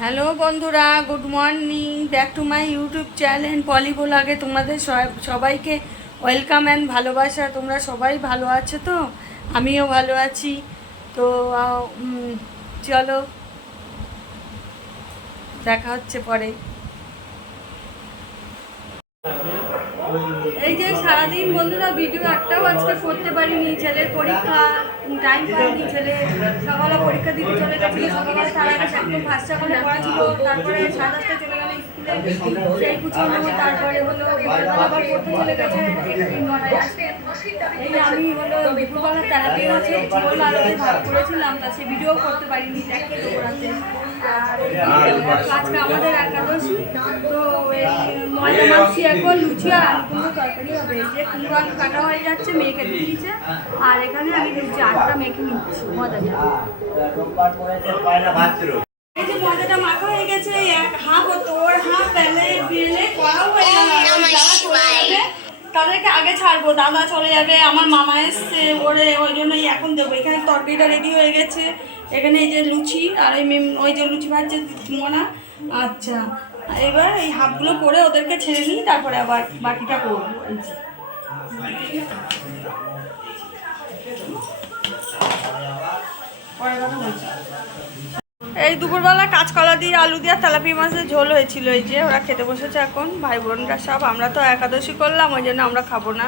Hello বন্ধুরা, good morning, back to my YouTube channel Poli ব্লগে তোমাদের সবাইকে ওয়েলকাম অ্যান্ড ভালোবাসা। তোমরা সবাই ভালো আছো তো? আমিও ভালো আছি। তো চলো দেখা হচ্ছে পরে। এই যে সারাদিন বন্ধুরা ভিডিও একটাও আজকে করতে পারিনি। ছেলের পরীক্ষা, টাইম পাইনি। ছেলে সকালে পরীক্ষা দিতে চলে গেছিলো, সকালে তার আগে একদম ফার্স্ট সকালে পড়া ছিল, তারপরে 7:30 চলে গেল স্কুলে, সেই গুছিয়ে নেবো। তারপরে হলো আবার পড়তে চলে গেছে। এই আমি হলো দুপুরবেলা তেলাপি মাছে ঝোল আলুতে ভাত করেছিলাম, তা সে ভিডিও করতে পারিনি, দেখে দেবো রাতে। আর আজকে আমাদের একাদশী, তো ময়দা মাখছি, এখন লুচি আর আলু কুমড়ো তরকারি হবে। এই যে কুমড়ো আলু কাটা হয়ে যাচ্ছে, মেখে দিয়েছে, আর এখানে আমি লুচি আটটা মেখে নিচ্ছি ময়দাটা। এই যে ময়দাটা মাখা হয়ে গেছে, এক হাফ তোর হাফ বেলে করাও হয়ে গেল। যারা চলে যাবে তাদেরকে আগে ছাড়বো, দাদা চলে যাবে, আমার মামা এসছে, ওই জন্যই এখন দেবো। এখানে তরকারিটা রেডি হয়ে গেছে, এখানে এই যে লুচি, আর ওই যে লুচি ভাজছে মোনা। আচ্ছা, এবার এই হাফগুলো করে ওদেরকে ছেড়ে নিই, তারপরে আবার বাকিটা করবো। এই দুপুরবেলা কাঁচকলা দিয়ে আলু দিয়ে তেলাপিয়া মাছের ঝোল হয়েছিল। এই যে ওরা খেতে বসেছে এখন, ভাই বোনরা সব। আমরা তো একাদশী করলাম, ওই জন্য আমরা খাবো না।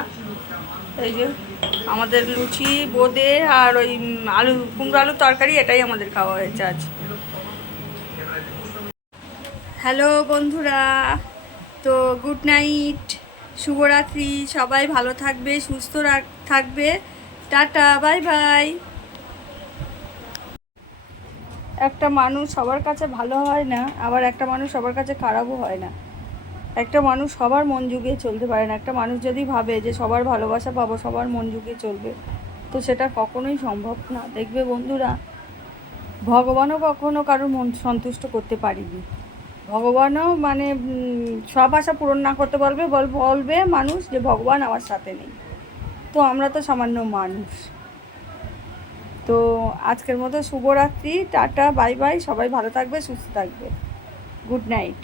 এই যে আমাদের লুচি, বোঁদে আর ওই কুমড়ো আলুর তরকারি, এটাই আমাদের খাওয়া হয়েছে আজ। হ্যালো বন্ধুরা, তো গুড নাইট, শুভরাত্রি। সবাই ভালো থাকবে, সুস্থ থাকবে। Tata, bye bye. একটা মানুষ সবার কাছে ভালো হয় না, আবার একটা মানুষ সবার কাছে খারাপও হয় না। একটা মানুষ সবার মন জুগিয়ে চলতে পারে না। একটা মানুষ যদি ভাবে যে সবার ভালোবাসা পাবো, সবার মন জুগিয়ে চলবে, তো সেটা কখনোই সম্ভব না। দেখবে বন্ধুরা, ভগবানও কখনো কারোর মন সন্তুষ্ট করতে পারেনি। ভগবানও মানে সব আশা পূরণ না করতে বলবে মানুষ যে ভগবান আমার সাথে নেই। তো আমরা তো সামান্য মানুষ। তো আজকের মতো শুভরাত্রি, টাটা, বাই বাই। সবাই ভালো থাকবে, সুস্থ থাকবে। Good night.